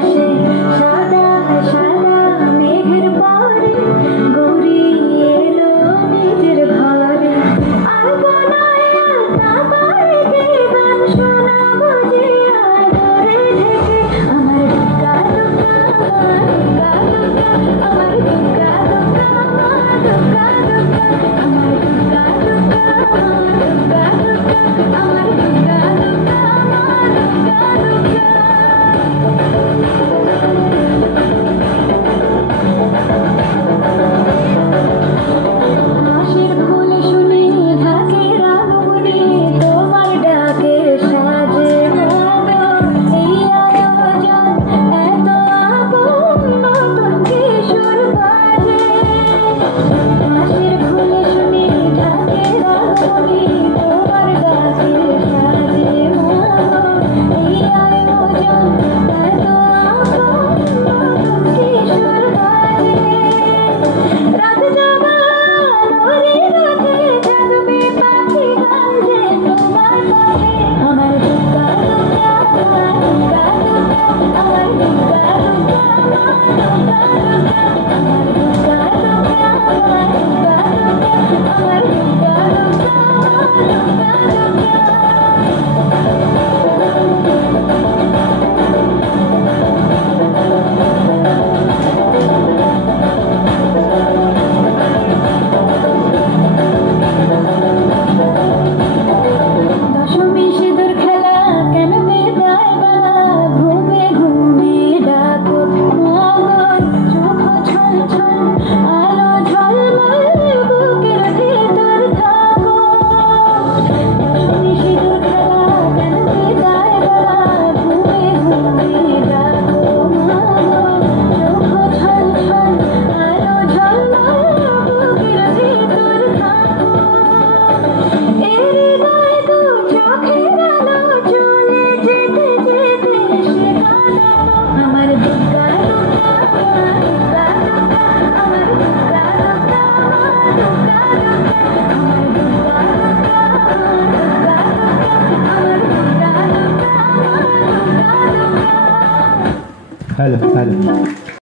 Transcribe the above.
আকাশে সাদা সাদা মেঘের পরে গৌরী এলো নিজের ঘরে। আর বনায় আলতা করে কে গান শোনাবো যে আদরে ঢেকে। আমার দুগ্গা দুগ্গা আমার দুগ্গা দুগ্গা আমার দুগ্গা দুগ্গা আমার দুগ্গা দুগ্গা আমার দুগ্গা দুগ্গা আমার দুগ্গা দুগ্গা। হাসির ফুল শুনে ঢাকে রাগমণি তোমার ডাকে সাজে মন। এই আয়োজন এত আপন নতুন কিশোর বাজে। হাসির ফুল শুনে ঢাকে রাগমণি তোমার ডাকে সাজে মন। এই আয়োজন এত আপন নতুন কিশোর বাজে। রাত জাগা আলোরে রাতে জাগবে পাখি গান যে তোমার গানে। আমার দুগ্গা দুগ্গা আমার দুগ্গা দুগ্গা আমার দুগ্গা দুগ্গা আমার দুগ্গা দুগ্গা আমার দুগ্গা দুগ্গা আমার দুগ্গা দুগ্গা আমার দশমী সিঁদুর খেলা কেন বেদায় বেলা ঘুমে ঘুমে ডাকো মগন। চোখ ছল ছল আলো ঝলমল বুকের ভেতর থাকো। দশমী সিঁদুর খেলা কেন বেদায় বেলা ঘুমে ঘুমে ডাকো মগন। চোখ ছল ছল আলো ঝলমল বুকের ভেতর থাকো। এই হৃদয় দু চোখের আলো চলে যেতে যেতে শেখানো। আমার দুগ্গা দুগ্গা আমার দুগ্গা দুগ্গা আমার দুগ্গা দুগ্গা আমার দুগ্গা দুগ্গা আমার দুগ্গা দুগ্গা আমার দুগ্গা দুগ্গা আমার দুগ্গা দুগ্গা আমার দুগ্গা দুগ্গা। Hello hello